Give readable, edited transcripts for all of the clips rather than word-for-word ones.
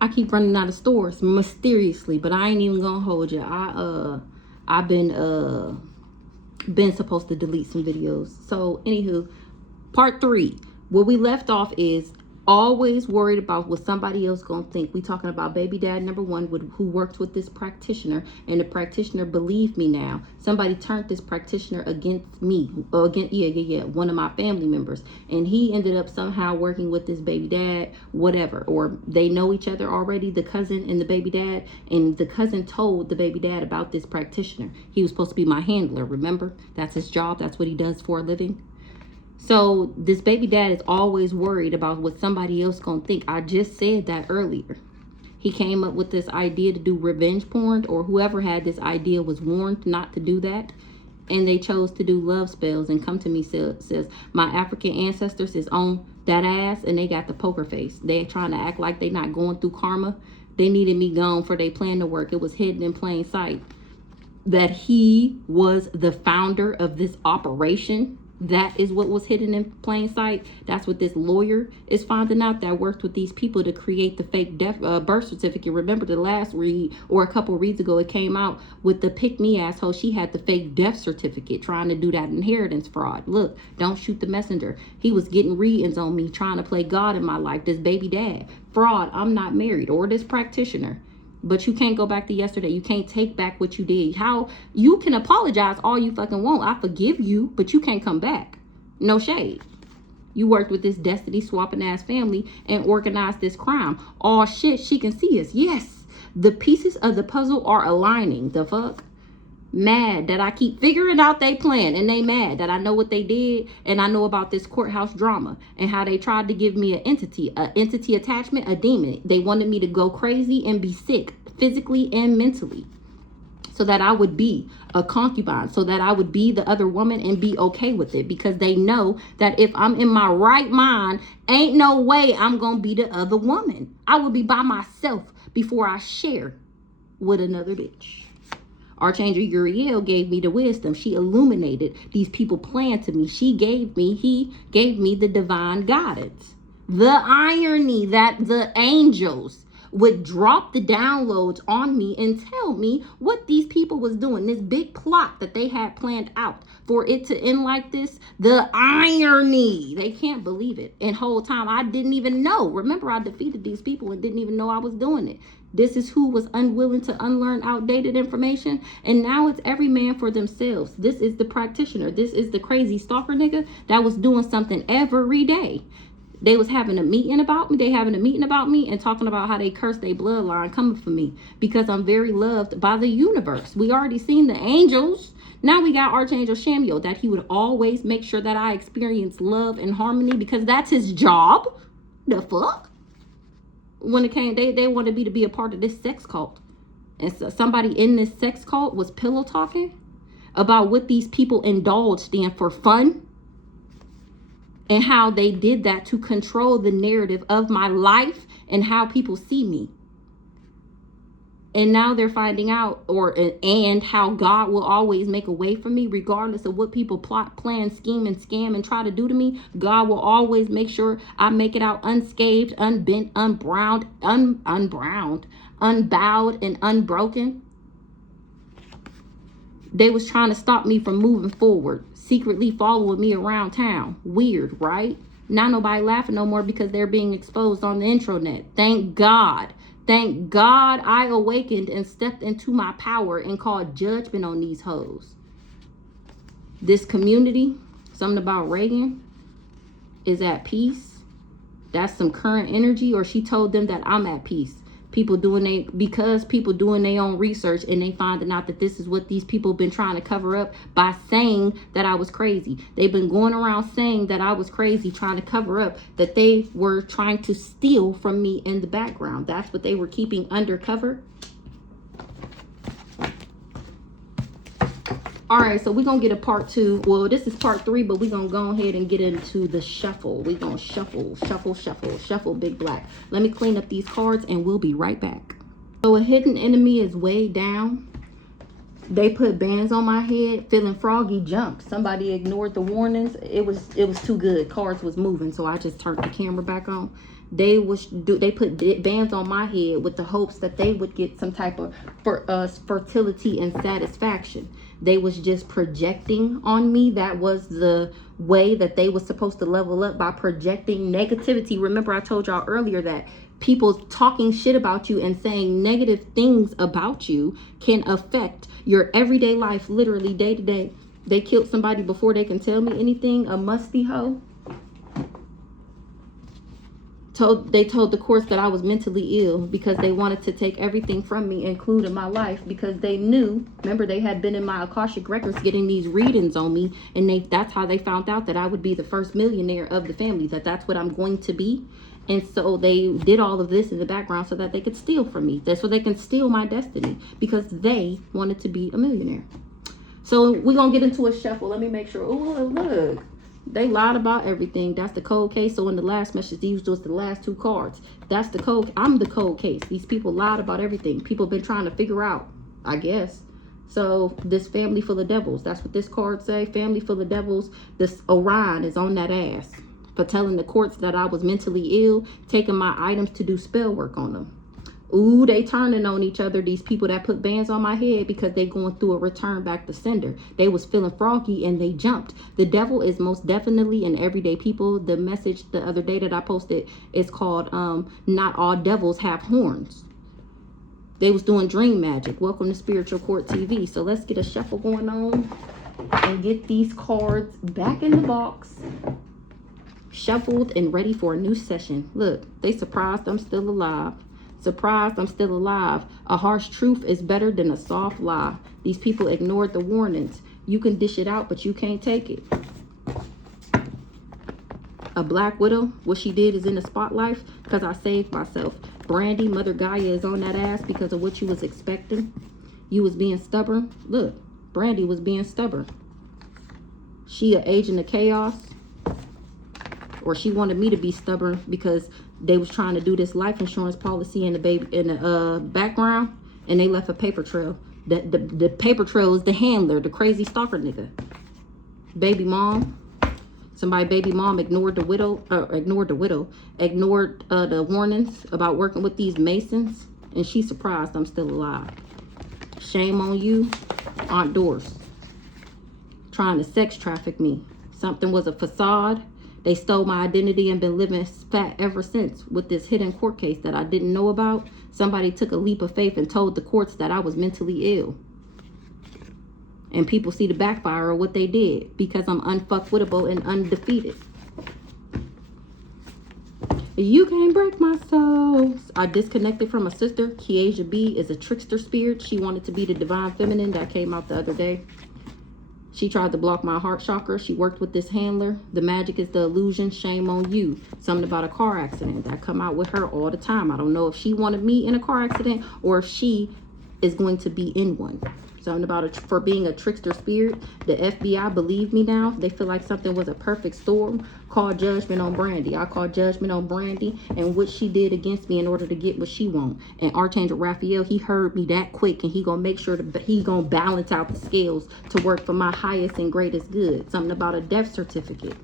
I keep running out of stores mysteriously, but I ain't even gonna hold you. I've been supposed to delete some videos. So anywho, part 3, where we left off is always worried about what somebody else gonna think. We talking about baby dad number 1 who worked with this practitioner, and the practitioner believed me. Now somebody turned this practitioner against me, one of my family members, and he ended up somehow working with this baby dad, whatever, or they know each other already, the cousin and the baby dad, and the cousin told the baby dad about this practitioner. He was supposed to be my handler, remember? That's his job, that's what he does for a living. So this baby dad is always worried about what somebody else gonna think. I just said that earlier. He came up with this idea to do revenge porn, or whoever had this idea was warned not to do that, and they chose to do love spells and come to me, says my African ancestors is on that ass, and they got the poker face. They trying to act like they not going through karma. They needed me gone for they plan to work. It was hidden in plain sight that he was the founder of this operation. That is what was hidden in plain sight. That's what this lawyer is finding out, that worked with these people to create the fake birth certificate. Remember the last read, or a couple reads ago, it came out with the pick me asshole. She had the fake death certificate trying to do that inheritance fraud. Look, don't shoot the messenger. He was getting readings on me, trying to play God in my life. This baby dad. Fraud. I'm not married. Or this practitioner. But you can't go back to yesterday. You can't take back what you did. How you can apologize all you fucking want. I forgive you, but you can't come back. No shade. You worked with this destiny swapping ass family and organized this crime. All shit, she can see us. Yes, the pieces of the puzzle are aligning. The fuck? Mad that I keep figuring out they plan, and they mad that I know what they did, and I know about this courthouse drama and how they tried to give me an entity attachment, a demon. They wanted me to go crazy and be sick physically and mentally, so that I would be a concubine, so that I would be the other woman and be okay with it, because they know that if I'm in my right mind, ain't no way I'm gonna be the other woman. I would be by myself before I share with another bitch. Archangel Uriel gave me the wisdom. She illuminated these people plan to me. He gave me the divine guidance. The irony that the angels would drop the downloads on me and tell me what these people was doing. This big plot that they had planned out for it to end like this. The irony. They can't believe it. And whole time I didn't even know. Remember, I defeated these people and didn't even know I was doing it. This is who was unwilling to unlearn outdated information. And now it's every man for themselves. This is the practitioner. This is the crazy stalker nigga that was doing something every day. They was having a meeting about me. They having a meeting about me and talking about how they cursed their bloodline coming for me because I'm very loved by the universe. We already seen the angels. Now we got Archangel Shamuel, that he would always make sure that I experience love and harmony, because that's his job. The fuck? When it came, they wanted me to be a part of this sex cult. And so somebody in this sex cult was pillow talking about what these people indulged in for fun, and how they did that to control the narrative of my life and how people see me. And now they're finding out, and how God will always make a way for me, regardless of what people plot, plan, scheme, and scam and try to do to me. God will always make sure I make it out unscathed, unbent, unbrowned, unbowed, and unbroken. They was trying to stop me from moving forward, secretly following me around town. Weird, right? Now nobody laughing no more because they're being exposed on the intranet. Thank God. Thank God I awakened and stepped into my power and called judgment on these hoes. This community, something about Reagan, is at peace. That's some current energy, or she told them that I'm at peace. People doing their own research, and they finding out that this is what these people been trying to cover up by saying that I was crazy. They've been going around saying that I was crazy, trying to cover up that they were trying to steal from me in the background. That's what they were keeping undercover. All right, so we're going to get a part 2. Well, this is part 3, but we're going to go ahead and get into the shuffle. We're going to shuffle Big Black. Let me clean up these cards and we'll be right back. So a hidden enemy is way down. They put bands on my head, feeling froggy jump. Somebody ignored the warnings. It was too good. Cards was moving, so I just turned the camera back on. They put bands on my head with the hopes that they would get some type of fertility and satisfaction. They was just projecting on me. That was the way that they was supposed to level up, by projecting negativity. Remember, I told y'all earlier that people talking shit about you and saying negative things about you can affect your everyday life, literally day to day. They killed somebody before they can tell me anything. A musty hoe. They told the courts that I was mentally ill because they wanted to take everything from me, including my life, because they knew, remember, they had been in my Akashic records getting these readings on me, and that's how they found out that I would be the first millionaire of the family, that's what I'm going to be. And so they did all of this in the background so that they could steal from me. That's so they can steal my destiny, because they wanted to be a millionaire. So we're going to get into a shuffle. Let me make sure. Oh, look. They lied about everything. That's the cold case. So in the last message, these was the last two cards. That's the code. I'm the cold case. These people lied about everything. People have been trying to figure out, I guess. So this family full of devils. That's what this card say. Family full of devils. This Orion is on that ass for telling the courts that I was mentally ill, taking my items to do spell work on them. Ooh, they turning on each other, these people that put bands on my head, because they going through a return back to sender. They was feeling froggy and they jumped. The devil is most definitely in everyday people. The message the other day that I posted is called Not All Devils Have Horns. They was doing dream magic. Welcome to Spiritual Court TV. So let's get a shuffle going on and get these cards back in the box, shuffled and ready for a new session. Look, they surprised I'm still alive. Surprised I'm still alive. A harsh truth is better than a soft lie. These people ignored the warnings. You can dish it out, but you can't take it. A black widow, what she did is in the spotlight because I saved myself. Brandy, Mother Gaia is on that ass because of what you was expecting. You was being stubborn. Look, Brandy was being stubborn. She an agent of chaos. Or she wanted me to be stubborn because they was trying to do this life insurance policy in the background, and they left a paper trail. The paper trail is the handler, the crazy stalker nigga. Baby mom. Somebody baby mom ignored the warnings about working with these Masons, and she's surprised I'm still alive. Shame on you, Aunt Doris. Trying to sex traffic me. Something was a facade. They stole my identity and been living fat ever since with this hidden court case that I didn't know about. Somebody took a leap of faith and told the courts that I was mentally ill. And people see the backfire of what they did because I'm unfuckwittable and undefeated. You can't break my soul. I disconnected from a sister. Kiesha B is a trickster spirit. She wanted to be the divine feminine that came out the other day. She tried to block my heart chakra. She worked with this handler. The magic is the illusion. Shame on you. Something about a car accident that come out with her all the time. I don't know if she wanted me in a car accident or if she is going to be in one. Something about for being a trickster spirit. The FBI believe me now. They feel like something was a perfect storm. Call judgment on Brandy. I call judgment on Brandy and what she did against me in order to get what she want. And Archangel Raphael, he heard me that quick, and he gonna make sure that he gonna balance out the scales to work for my highest and greatest good. Something about a death certificate.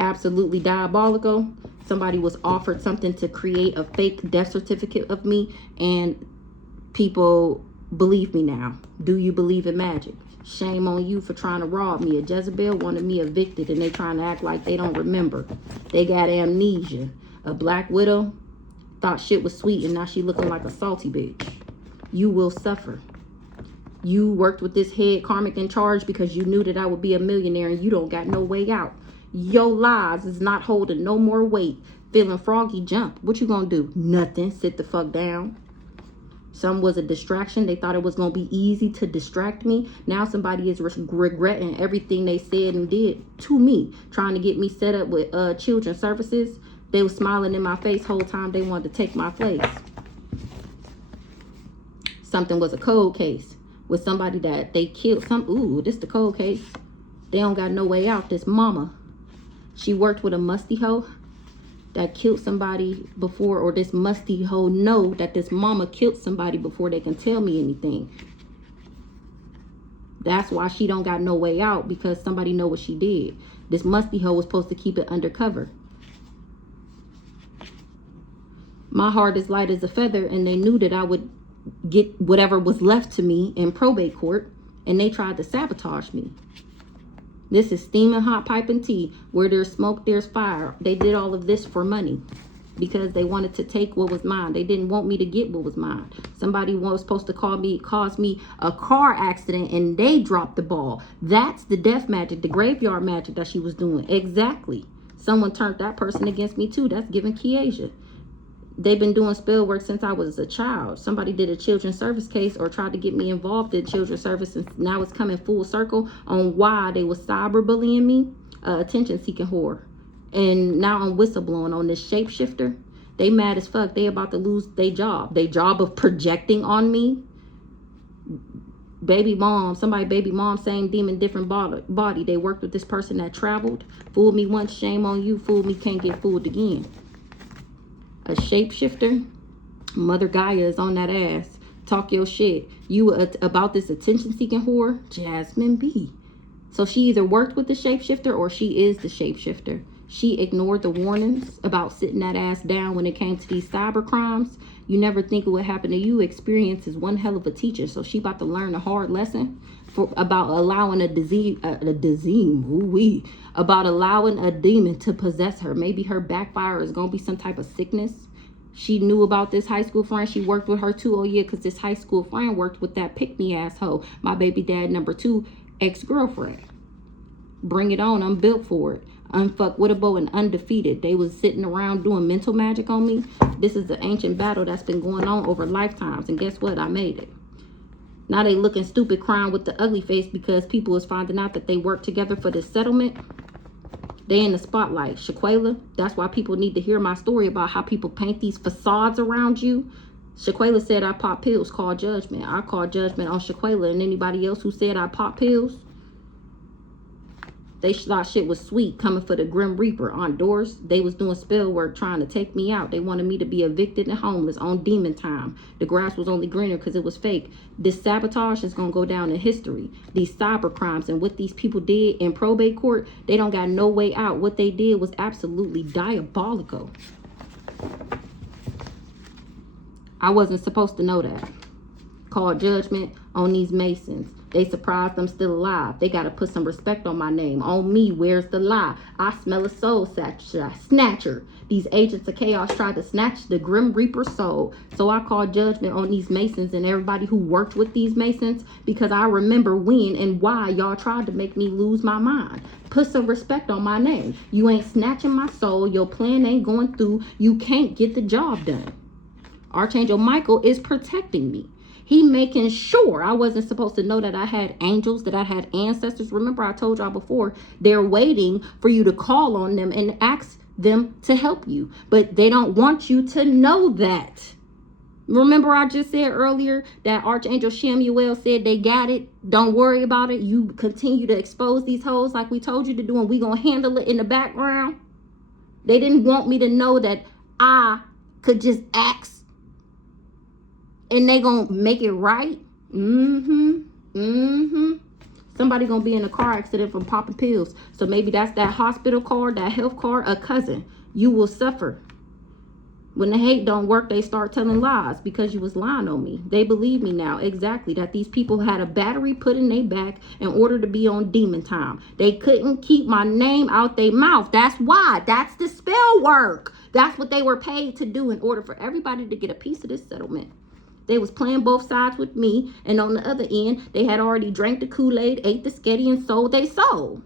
Absolutely diabolical. Somebody was offered something to create a fake death certificate of me, and people believe me now. Do you believe in magic? Shame on you for trying to rob me. A Jezebel wanted me evicted, and they trying to act like they don't remember. They got amnesia. A black widow thought shit was sweet, and now she looking like a salty bitch. You will suffer. You worked with this head karmic in charge because you knew that I would be a millionaire, and you don't got no way out. Your lies is not holding no more weight. Feeling froggy, jump. What you gonna do? Nothing. Sit the fuck down. Some was a distraction. They thought it was going to be easy to distract me. Now somebody is regretting everything they said and did to me, trying to get me set up with children's services. They were smiling in my face whole time. They wanted to take my place. Something was a cold case with somebody that they killed. Ooh, this the cold case. They don't got no way out. This mama, she worked with a musty hoe that killed somebody before, or this musty hoe know that this mama killed somebody before they can tell me anything. That's why she don't got no way out, because somebody know what she did. This musty hoe was supposed to keep it undercover. My heart is light as a feather, and they knew that I would get whatever was left to me in probate court, and they tried to sabotage me. This is steaming hot pipe and tea. Where there's smoke, there's fire. They did all of this for money because they wanted to take what was mine. They didn't want me to get what was mine. Somebody was supposed to cause me a car accident, and they dropped the ball. That's the death magic, the graveyard magic that she was doing. Exactly. Someone turned that person against me too. That's giving Kiesha. They've been doing spell work since I was a child. Somebody did a children's service case or tried to get me involved in children's service, and now it's coming full circle on why they was cyberbullying me, attention-seeking whore. And now I'm whistleblowing on this shapeshifter. They mad as fuck. They about to lose their job. Their job of projecting on me. Baby mom, same demon, different body. They worked with this person that traveled. Fooled me once, shame on you. Fooled me, can't get fooled again. A shapeshifter. Mother Gaia is on that ass. Talk your shit. You about this attention-seeking whore, Jasmine B. So she either worked with the shapeshifter or she is the shapeshifter. She ignored the warnings about sitting that ass down when it came to these cyber crimes. You never think it would happen to you. Experience is one hell of a teacher. So she about to learn a hard lesson about allowing about allowing a demon to possess her. Maybe her backfire is going to be some type of sickness. She knew about this high school friend. She worked with her too. Oh yeah, because this high school friend worked with that pick-me asshole. My baby dad number 2 ex-girlfriend. Bring it on. I'm built for it. Unfuckwittable and undefeated. They was sitting around doing mental magic on me. This is the ancient battle that's been going on over lifetimes. And guess what? I made it. Now they looking stupid, crying with the ugly face because people is finding out that they worked together for this settlement. They in the spotlight. Shaquela, that's why people need to hear my story about how people paint these facades around you. Shaquela said I pop pills. Call judgment. I call judgment on Shaquela and anybody else who said I pop pills. They thought shit was sweet coming for the Grim Reaper on doors. They was doing spell work trying to take me out. They wanted me to be evicted and homeless on demon time. The grass was only greener because it was fake. This sabotage is going to go down in history. These cyber crimes and what these people did in probate court, they don't got no way out. What they did was absolutely diabolical. I wasn't supposed to know that. Call judgment on these Masons. They surprised I'm still alive. They got to put some respect on my name. On me, where's the lie? I smell a soul snatcher. These agents of chaos tried to snatch the Grim Reaper's soul. So I call judgment on these Masons and everybody who worked with these Masons because I remember when and why y'all tried to make me lose my mind. Put some respect on my name. You ain't snatching my soul. Your plan ain't going through. You can't get the job done. Archangel Michael is protecting me. He making sure. I wasn't supposed to know that I had angels, that I had ancestors. Remember, I told y'all before, they're waiting for you to call on them and ask them to help you. But they don't want you to know that. Remember, I just said earlier that Archangel Shamuel said they got it. Don't worry about it. You continue to expose these hoes like we told you to do, and we going to handle it in the background. They didn't want me to know that I could just ask and they gonna make it right. Somebody gonna be in a car accident from popping pills. So maybe that's that hospital card, that health card, a cousin. You will suffer. When the hate don't work, they start telling lies because you was lying on me. They believe me now exactly that these people had a battery put in their back in order to be on demon time. They couldn't keep my name out their mouth. That's why. That's the spell work. That's what they were paid to do in order for everybody to get a piece of this settlement. They was playing both sides with me, and on the other end, they had already drank the Kool-Aid, ate the sketty, and sold their soul.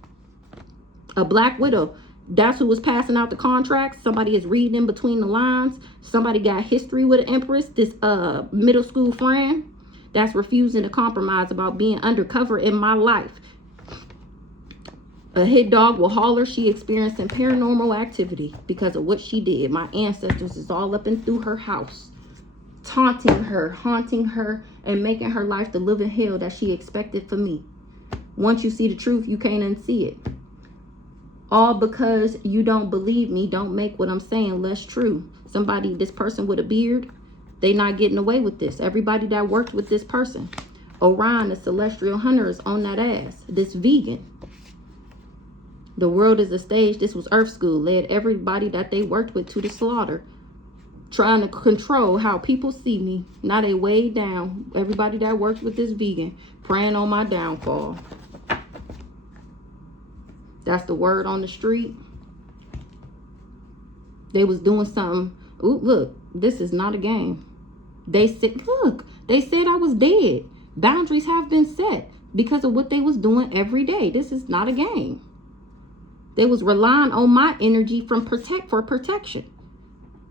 A black widow, that's who was passing out the contracts. Somebody is reading in between the lines. Somebody got history with an empress, this middle school friend that's refusing to compromise about being undercover in my life. A hit dog will holler. She experiencing paranormal activity because of what she did. My ancestors is all up and through her house, taunting her, haunting her, and making her life the living hell that she expected for me. Once you see the truth, you can't unsee it. All because you don't believe me don't make what I'm saying less true. Somebody, this person with a beard, they not getting away with this. Everybody that worked with this person. Orion, the celestial hunter, is on that ass. This vegan. The world is a stage. This was Earth School. Led everybody that they worked with to the slaughter. Trying to control how people see me. Now they way down. Everybody that worked with this vegan. Praying on my downfall. That's the word on the street. They was doing something. Ooh, look. This is not a game. They said, look. They said I was dead. Boundaries have been set because of what they was doing every day. This is not a game. They was relying on my energy for protection.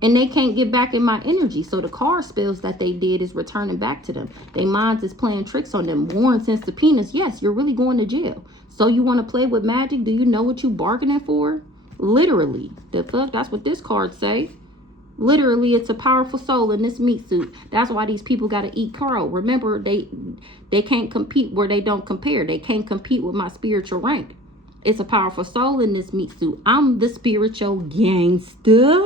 And they can't get back in my energy. So the card spells that they did is returning back to them. Their minds is playing tricks on them. Warrants and subpoenas. Yes, you're really going to jail. So you want to play with magic? Do you know what you bargaining for? Literally. The fuck? That's what this card say. Literally, it's a powerful soul in this meat suit. That's why these people got to eat crow. Remember, they can't compete where they don't compare. They can't compete with my spiritual rank. It's a powerful soul in this meat suit. I'm the spiritual gangster.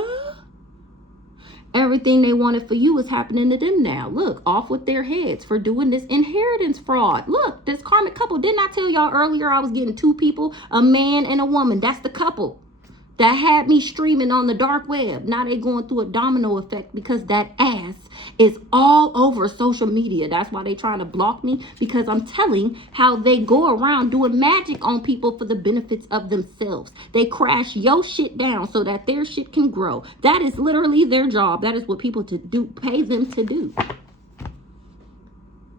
Everything they wanted for you is happening to them now. Look, off with their heads for doing this inheritance fraud. Look, this karmic couple. Didn't I tell y'all earlier I was getting two people, a man and a woman? That's the couple that had me streaming on the dark web. Now they going through a domino effect because that ass is all over social media. That's why they trying to block me, because I'm telling how they go around doing magic on people for the benefits of themselves. They crash your shit down so that their shit can grow. That is literally their job. That is what people to do, pay them to do.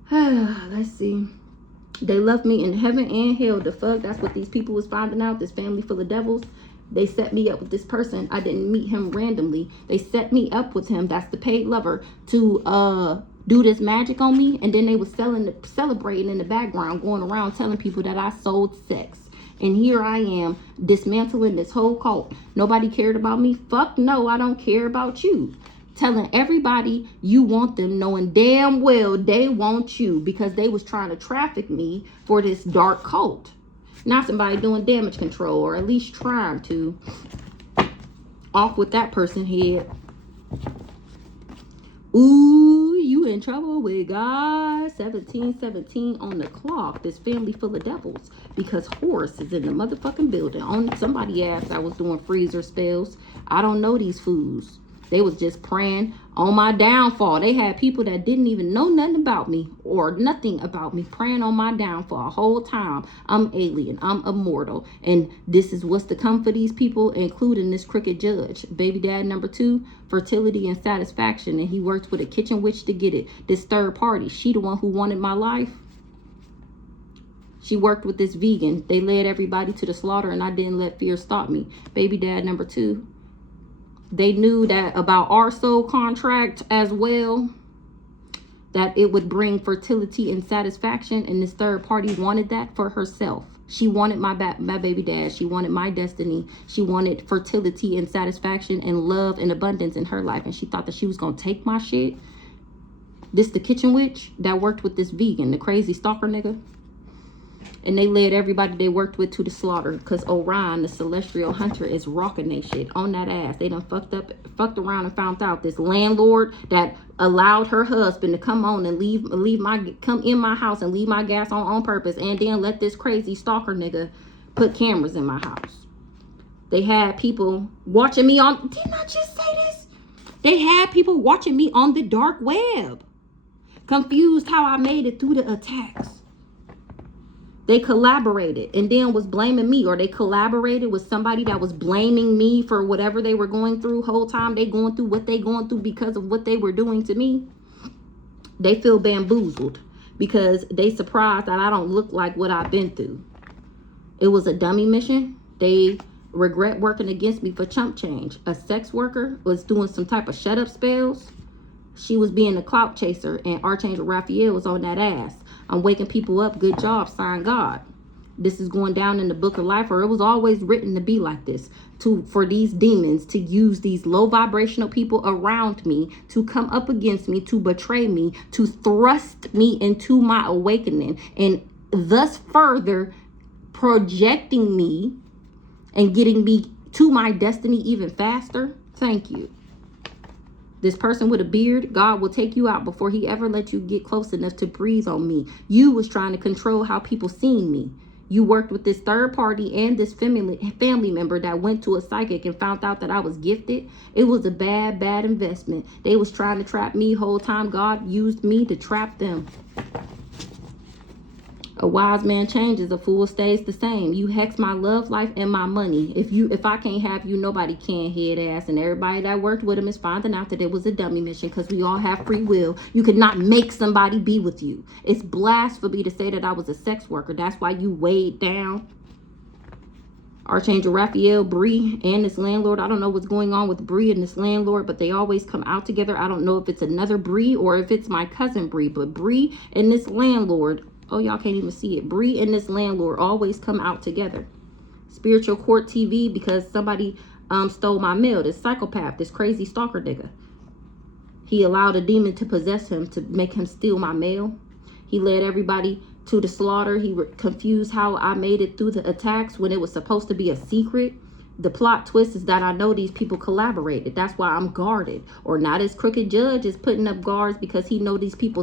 Let's see. They left me in heaven and hell. The fuck? That's what these people was finding out. This family full of devils. They set me up with this person. I didn't meet him randomly. They set me up with him. That's the paid lover to do this magic on me. And then they was celebrating in the background, going around telling people that I sold sex. And here I am dismantling this whole cult. Nobody cared about me. Fuck no, I don't care about you. Telling everybody you want them, knowing damn well they want you, because they was trying to traffic me for this dark cult. Not somebody doing damage control, or at least trying to. Off with that person head. Ooh, you in trouble with God. 1717 on the clock. This family full of devils. Because Horus is in the motherfucking building. Somebody asked I was doing freezer spells. I don't know these fools. They was just praying on my downfall. They had people that didn't even know nothing about me or nothing about me praying on my downfall the whole time. I'm alien. I'm immortal. And this is what's to come for these people, including this crooked judge. Baby dad number 2, fertility and satisfaction. And he worked with a kitchen witch to get it. This third party, she the one who wanted my life. She worked with this vegan. They led everybody to the slaughter, and I didn't let fear stop me. Baby dad number 2. They knew that about our soul contract as well, that it would bring fertility and satisfaction. And this third party wanted that for herself. She wanted my baby dad. She wanted my destiny. She wanted fertility and satisfaction and love and abundance in her life. And she thought that she was going to take my shit. This the kitchen witch that worked with this vegan, the crazy stalker nigga. And they led everybody they worked with to the slaughter, because Orion, the celestial hunter, is rocking that shit on that ass. They done fucked around and found out this landlord that allowed her husband to come on and come in my house and leave my gas on purpose, and then let this crazy stalker nigga put cameras in my house. They had people watching me on, didn't I just say this? They had people watching me on the dark web, confused how I made it through the attacks. They collaborated and then was blaming me, or they collaborated with somebody that was blaming me for whatever they were going through. Whole time they going through what they going through because of what they were doing to me. They feel bamboozled because they surprised that I don't look like what I've been through. It was a dummy mission. They regret working against me for chump change. A sex worker was doing some type of shut up spells. She was being a clout chaser, and Archangel Raphael was on that ass. I'm waking people up. Good job. Sign God. This is going down in the book of life, or it was always written to be like this, for these demons to use these low vibrational people around me to come up against me, to betray me, to thrust me into my awakening, and thus further projecting me and getting me to my destiny even faster. Thank you. This person with a beard, God will take you out before he ever let you get close enough to breathe on me. You was trying to control how people seen me. You worked with this third party and this family member that went to a psychic and found out that I was gifted. It was a bad investment. They was trying to trap me whole time. God used me to trap them. A wise man changes, a fool stays the same. You hex my love life and my money. If I can't have you, nobody can, head ass. And everybody that worked with him is finding out that it was a dummy mission, because we all have free will. You could not make somebody be with you. It's blasphemy to say that I was a sex worker. That's why you weighed down. Archangel Raphael, Bree, and this landlord. I don't know what's going on with Bree and this landlord, but they always come out together. I don't know if it's another Bree or if it's my cousin Bree, but Bree and this landlord, oh, y'all can't even see it. Bree and this landlord always come out together. Spiritual Court TV, because somebody stole my mail. This psychopath, this crazy stalker nigga. He allowed a demon to possess him to make him steal my mail. He led everybody to the slaughter. He confused how I made it through the attacks when it was supposed to be a secret. The plot twist is that I know these people collaborated. That's why I'm guarded. Or not as crooked judge is putting up guards because he know these people